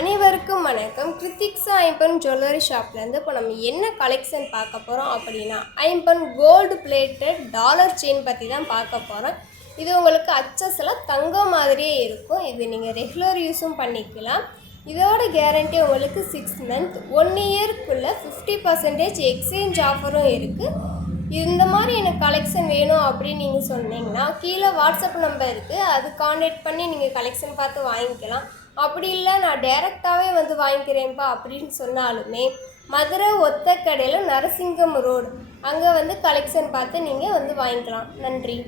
அனைவருக்கும் வணக்கம். கிருத்திக்ஸா ஐம்பன் ஜுவல்லரி ஷாப்லேருந்து இப்போ நம்ம என்ன கலெக்ஷன் பார்க்க போகிறோம் அப்படின்னா ஐம்பன் கோல்டு பிளேட்டட் டாலர் செயின் பற்றி தான் பார்க்க போகிறோம் இது உங்களுக்கு அச்சஸில் தங்கம் மாதிரியே இருக்கும். இது நீங்கள் ரெகுலர் யூஸும் பண்ணிக்கலாம். இதோட கேரண்டி உங்களுக்கு சிக்ஸ் மந்த் ஒன் இயர்க்குள்ளே ஃபிஃப்டி பர்சன்டேஜ் எக்ஸ்சேஞ்ச் ஆஃபரும் இருக்குது இந்த மாதிரி எனக்கு கலெக்ஷன் வேணும் அப்படின்னு நீங்கள் சொன்னீங்கன்னா கீழே வாட்ஸ்அப் நம்பர் இருக்குது அது கான்டாக்ட் பண்ணி நீங்கள் கலெக்ஷன் பார்த்து வாங்கிக்கலாம். அப்படி இல்லை நான் டைரெக்டாகவே வந்து வாங்கிக்கிறேன்ப்பா அப்படின்னு சொன்னாலுமே மதுரை ஒத்தக்கடையில் நரசிங்கம் ரோடு. அங்கே வந்து கலெக்ஷன் பார்த்து நீங்கள் வந்து வாங்கிக்கலாம். நன்றி.